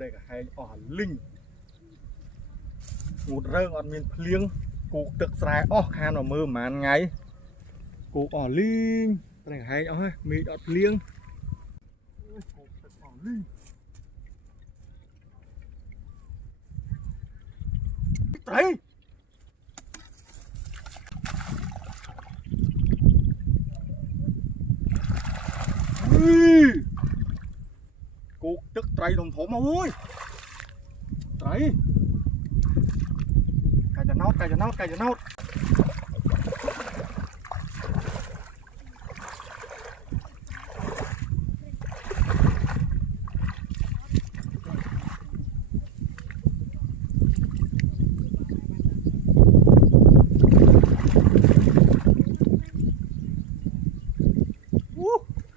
đây cả hai linh một rơng ở miền liêng cụ trực sai khan vào mưa mà ăn ngay cụ linh đây hai mì đọt liêng đấy cụ trực trai đồng thổ mà ơi đấy cài cho nốt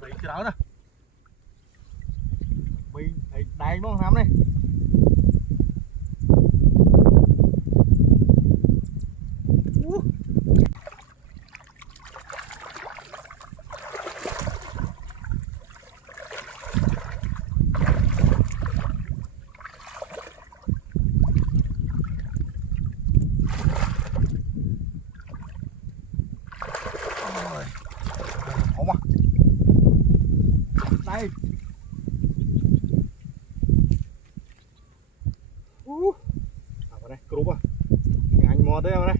đấy cái đó nè mình thấy đầy mong hàm này đây vào đây cướp à anh mò tới vào đây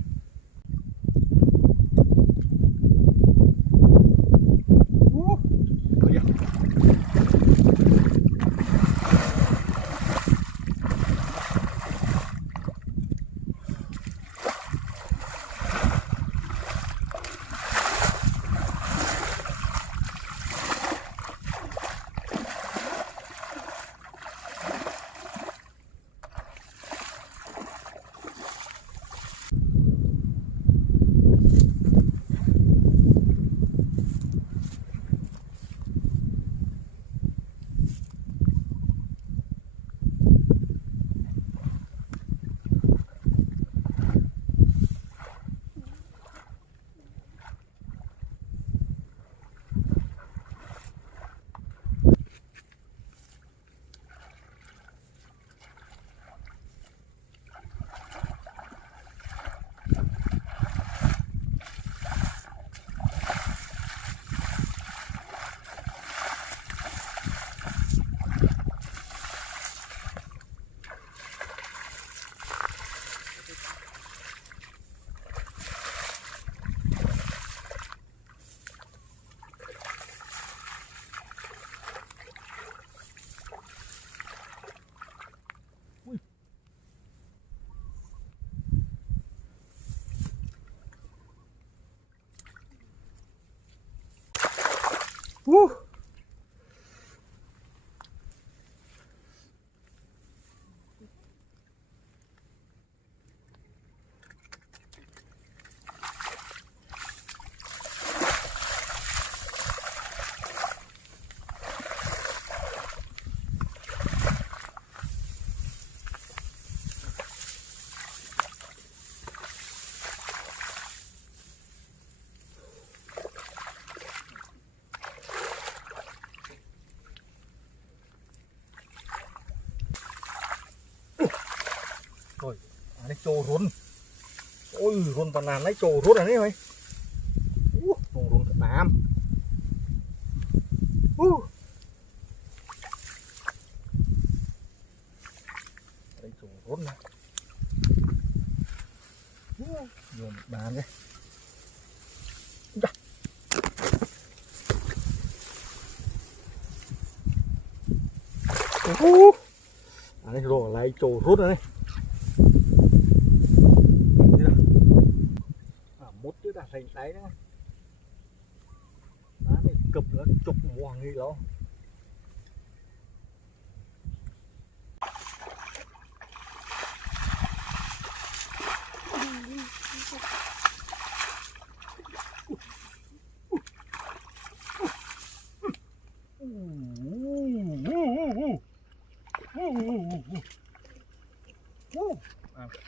rồi đây trồ run ôi run toàn làm lấy trồ rút này đấy run thật nám đây trồ rút này rồi một bàn đây đây rồi lấy trồ rút này mút chứ ta thành đáy đó đá này cụp nữa chụp hoàng đi đó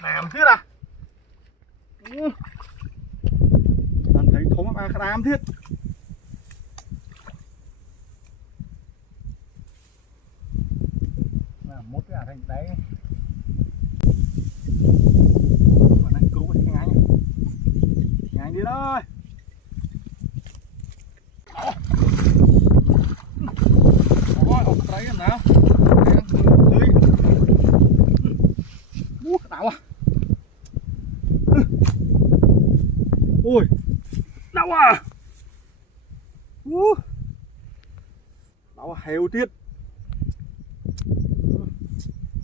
làm thế à anh thấy thốn mà làm thiết mốt cái thành đấy mà này cứu cái ngay đi thôi ôi ốc đấy em nào lưới đau à ui đau à đau heo tiết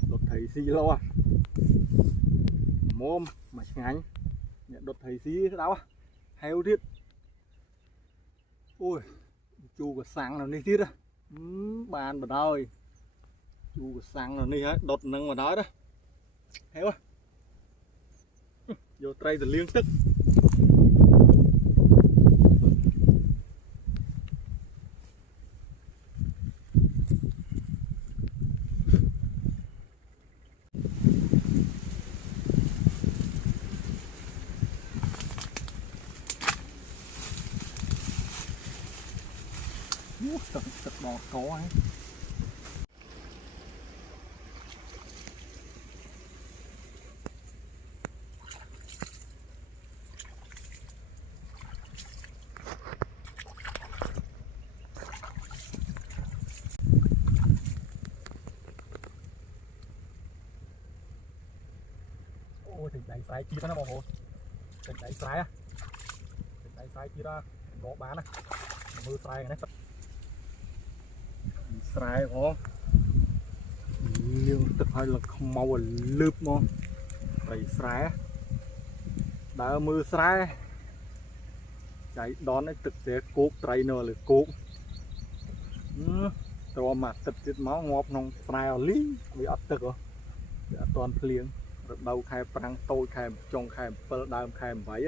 đột thấy xì lo à mồm mà ngánh đột thấy xì đau à heo tiết ui chu cái sáng nào đi tiết à bàn vào đây chu cái sáng nào đi hết đột nâng vào đó đó heo à vô tray từ liên tức thật bò có ấy ôi thì đánh trái chi nó bảo hộ đánh trái à đánh trái chi ra có bán này mưa trái này trái có nhưng thực hay là không mau lướp mà phải trái đã mưa trái chạy đón ấy thực sẽ cốt trái nở là cốt rồi mà thực cái máu ngọt nông trái lý bị ấp thực rồi toàn liền đầu khai prang tôi khai trong khai bờ đam khai váy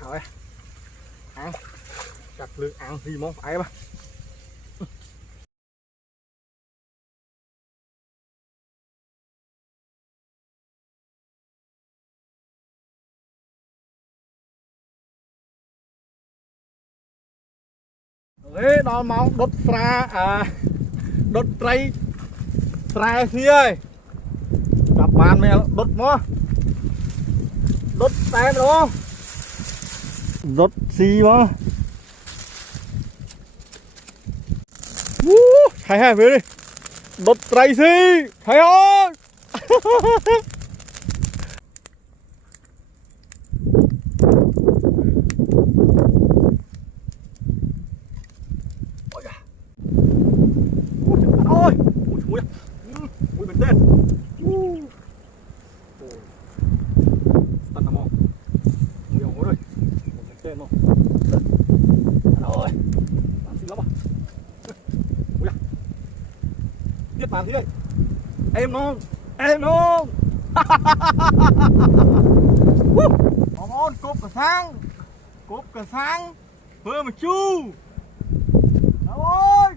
rồi ăn chặt lươn ăn gì món phải mà đấy đó món đốt fra đốt tray tray gì ơi đập bàn mẹ đốt mó đốt tay đó đốt xì mà hay về đi đốt tray xì hay ơi biết bàn gì đây em không ngon cốp cả sáng vừa mà chu đâu ơi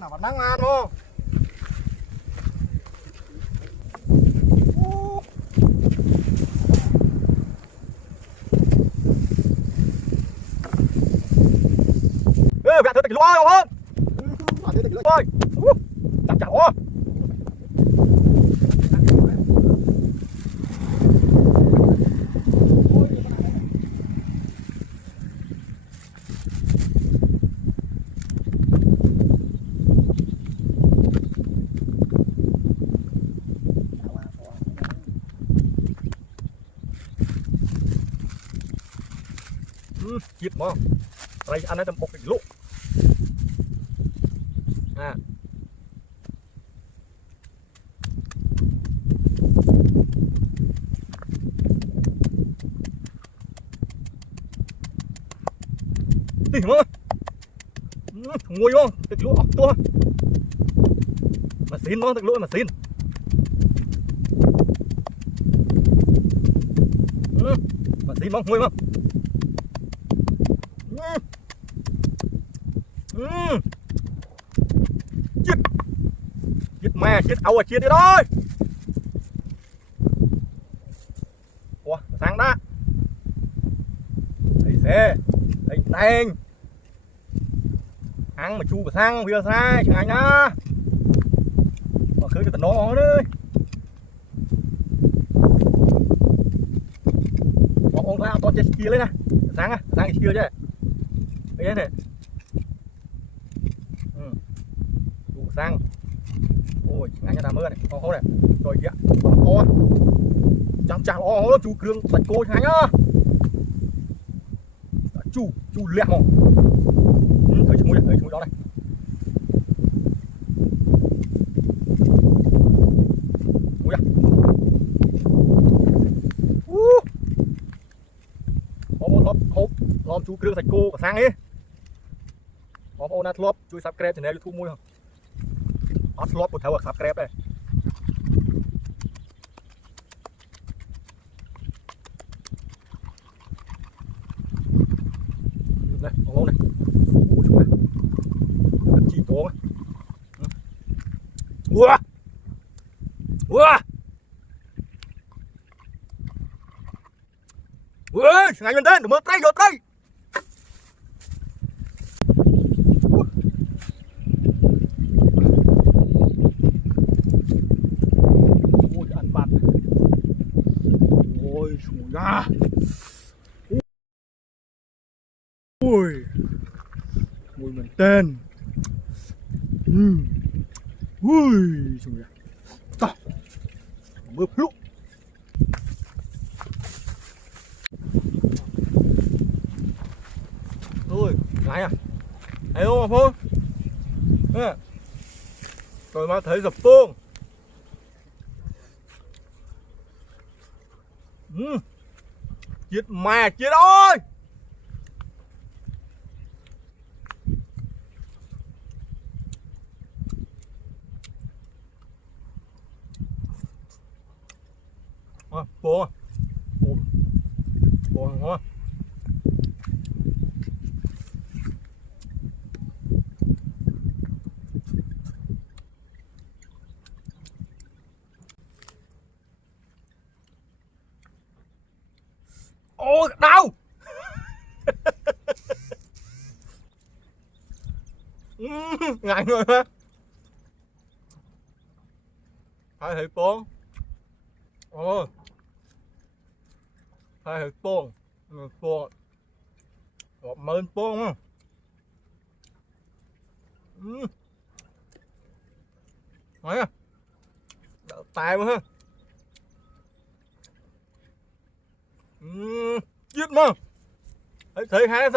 nào bạn đang ăn không bạn thấy cái loa không hơn ơi chặt chặt quá chip mà đây anh ấy tầm một cái lỗ à đi mà ngồi không cái lỗ ọc to mà xin nó cái lỗ mà xin mong ngồi mà chết mẹ chết ấu à chết đi thôi sáng đó thầy xe thầy đèn ăn mà chu cả sang bây giờ sai chẳng anh á mà khơi cho tận nó đấy ông ra to chết kia lên nè sáng á sáng kia chứ đấy này đủ sang ôi anh đã mưa này có này rồi kìa to chẳng chẳng ó chú cương sạch cô anh nhá chu lẹ mỏ thấy chú đó này ui à có một lốp hộp lốp chú cương sạch cô cả sang ấy có một nát lốp chui subscribe thì này YouTube mua không hot lốp của thầu ở subscribe đây này ông này ui chú này chỉ to ua ua ui ngày bên tên đừng mơ tay rồi tay ui ăn bát ui chú ra ui mùi mình tên ui chú ra ta mưa lụ ui gái à thấy không không rồi mà thấy dập tôm chết mẹ chết ơi bố bố ôi đau ngại người ha hai thầy con ôi hai thầy con con mơn con nói à tài mà ha giết mà thấy hai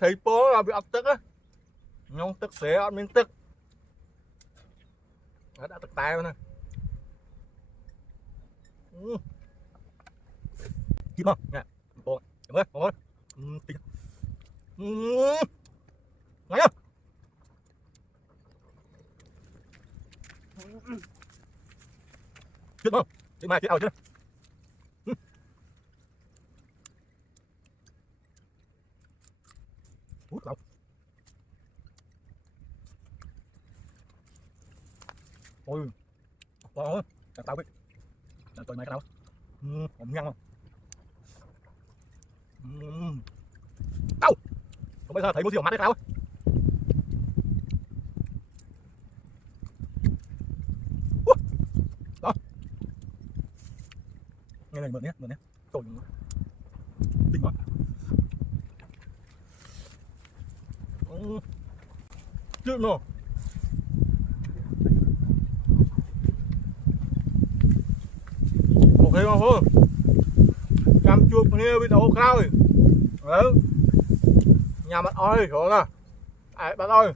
thầy con là bị ập tức á nhông tức xế ăn miếng tức đã tức tài mà nè giết mà nè con đúng không con nói à giết mà giết mà giết ao chứ hút lắm ôi ôi tao biết tôi mày cái nào không nhăn không tao không bây giờ thấy một gì ở mắt đấy tao đó nghe này mượn nhé tôi đỉnh quá chưa nào ok không thôi chăm chuột nghe video cao rồi nhà bạn ơi rồi nè bạn ơi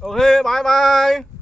ok bye bye